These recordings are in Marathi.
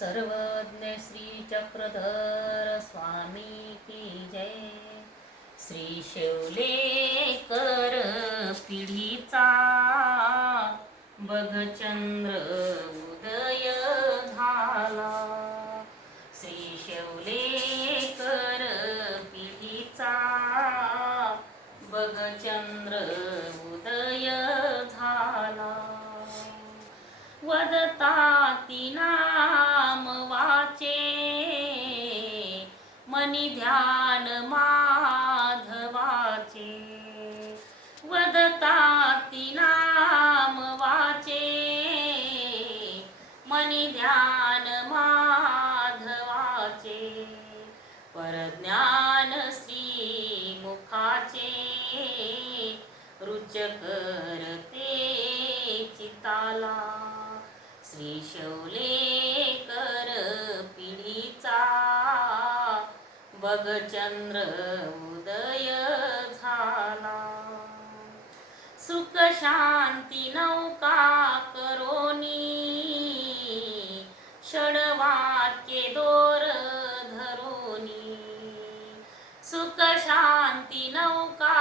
सर्वज्ञ श्री चक्रधर स्वामी की जय। श्री शेवलेकर पिढीचा बघचंद्र उदय झाला। श्री शेवलेकर पिढीचा बघचंद्र उदय झाला। वदता तिना मनी ध्यान माधवाचे. वदता नाम वाचे. मनी ध्यान माधवाचे. परज्ञान श्री मुखाचे रुचकर ते चिताला. श्री शौले बगचंद्र उदय झाला. सुख शांती नौका करोनी षडवाक्ये दोर धरोनी सुख शांती नौका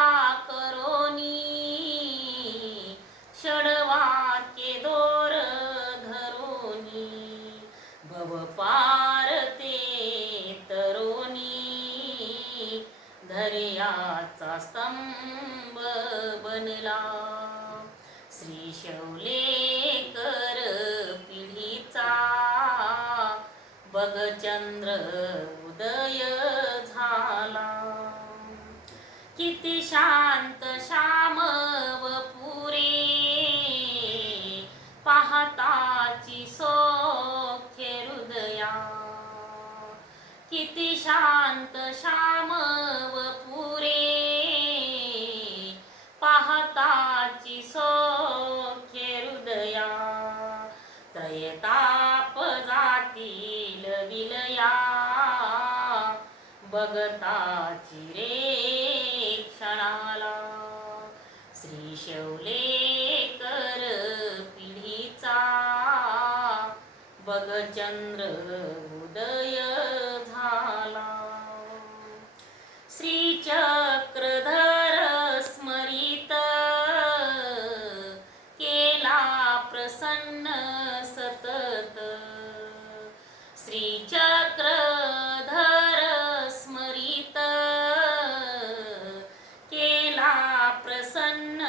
धैर्याचा स्तंभ बनला. श्री शौलेकर पिढीचा बगचंद्र उदय झाला. किती शांत श्याम व पुरे पाहताची सोखे हृदया. किती शांत श्याम स्वताची सोखे हृदया. तयताप जातील विलया. बघताची रे क्षणाला. श्री शौलेकर पिढीचा. बघ चंद्र प्रसन्न सतत. श्री चक्रधर स्मरित. केला प्रसन्न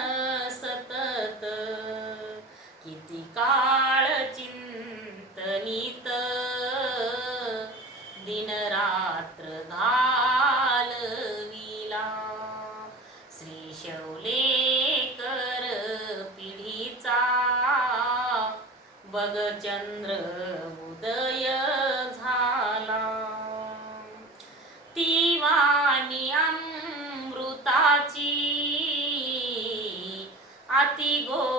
सतत. किती काळ बगचंद्र उदय झाला. ती वाणी अमृताची अति गो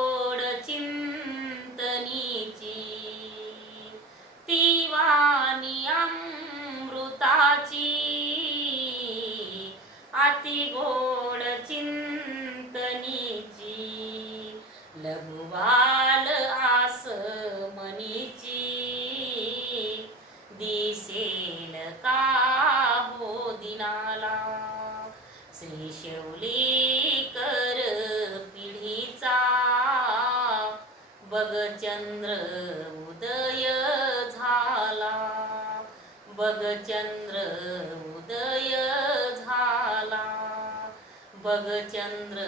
का हो दिनाला. श्री शौलीकर पिढीचा. बगचंद्र उदय झाला. बगचंद्र उदय झाला. बगचंद्र